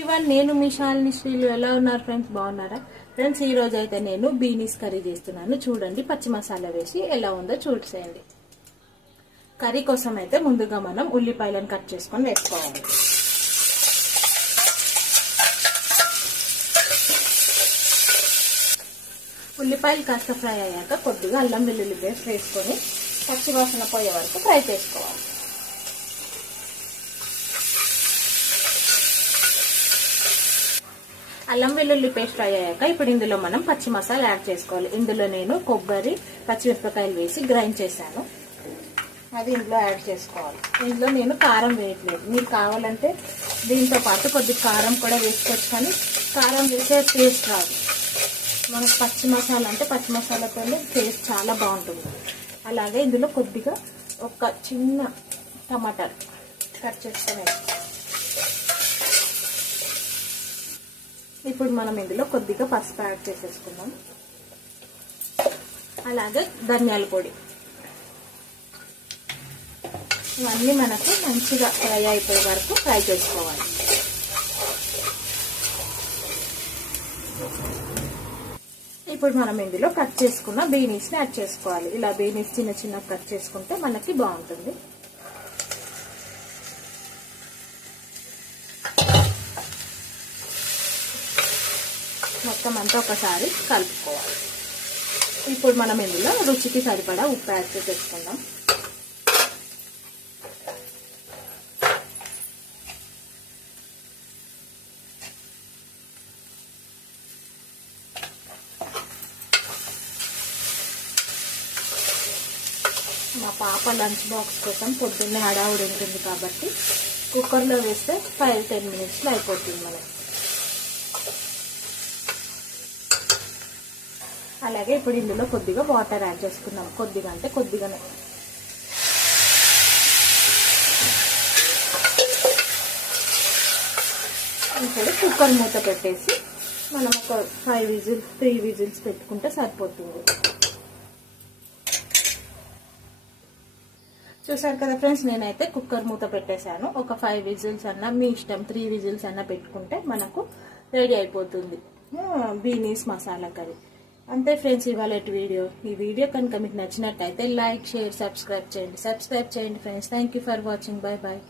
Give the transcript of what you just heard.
ఇవన్నీ నేను మీ శాలిని శ్రీలు ఎలా ఉన్నారు ఫ్రెండ్స్, బాగున్నారా ఫ్రెండ్స్? ఈ రోజు అయితే నేను బీనీస్ కర్రీ చేస్తున్నాను. చూడండి, పచ్చి మసాలా వేసి ఎలా ఉందో చూసేయండి. కర్రీ కోసం అయితే ముందుగా మనం ఉల్లిపాయలను కట్ చేసుకొని వేసుకోవాలి. ఉల్లిపాయలు కాస్త ఫ్రై అయ్యాక కొద్దిగా అల్లం వెల్లుల్లి పేస్ట్ వేసుకొని పచ్చి వాసన పోయే వరకు ఫ్రై చేసుకోవాలి. అల్లం వెల్లుల్లి పేస్ట్ ఫ్రై అయ్యాక ఇప్పుడు ఇందులో మనం పచ్చి మసాలా యాడ్ చేసుకోవాలి. ఇందులో నేను కొబ్బరి, పచ్చిమిరపకాయలు వేసి గ్రైండ్ చేశాను. అది ఇందులో యాడ్ చేసుకోవాలి. ఇందులో నేను కారం వేయట్లేదు. మీరు కావాలంటే దీంతో పాటు కొద్దిగా కారం కూడా వేసుకోవచ్చు, కానీ కారం వేసే టేస్ట్ రాదు. మనకు పచ్చి మసాలా అంటే పచ్చి మసాలాతో టేస్ట్ చాలా బాగుంటుంది. అలాగే ఇందులో కొద్దిగా ఒక చిన్న టమాటా కట్ చేసుకొని ఇప్పుడు మనం ఇందులో కొద్దిగా పసుపు యాడ్ చేసేసుకుందాం. అలాగే ధనియాల పొడి, ఇవన్నీ మనకు మంచిగా ఫ్రై అయిపోయే వరకు ఫ్రై చేసుకోవాలి. ఇప్పుడు మనం ఇందులో కట్ చేసుకున్న బీనీస్ని యాడ్ చేసుకోవాలి. ఇలా బీనీస్ చిన్న చిన్న కట్ చేసుకుంటే మనకి బాగుంటుంది. మొత్తం అంతా ఒకసారి కలుపుకోవాలి. ఇప్పుడు మనం ఇందులో రుచికి సరిపడా ఉప్పు యాడ్ చేసేసుకుందాం. మా పాప లంచ్ బాక్స్ కోసం పొద్దున్నే హడావుడి ఉంటుంది కాబట్టి కుక్కర్లో వేస్తే 5-10 మినిట్స్లో అయిపోతుంది మనకి. అలాగే ఇప్పుడు ఇందులో కొద్దిగా వాటర్ యాడ్ చేసుకుందాం. కొద్దిగా అంటే కొద్దిగానే. ఇప్పుడు కుక్కర్ మూత పెట్టేసి మనం ఒక 3 విజిల్స్ పెట్టుకుంటే సరిపోతుంది. చూసారు కదా ఫ్రెండ్స్, నేనైతే కుక్కర్ మూత పెట్టేశాను. ఒక 5 విజిల్స్ అన్నా మీ ఇష్టం, 3 విజిల్స్ అన్నా పెట్టుకుంటే మనకు రెడీ అయిపోతుంది బీనీస్ మసాలా కర్రీ. అంతే ఫ్రెండ్స్ ఇవాళ వీడియో. ఈ వీడియో కనుక మీకు నచ్చినట్టయితే లైక్, షేర్, సబ్స్క్రైబ్ చేయండి friends. Thank you for watching. Bye bye.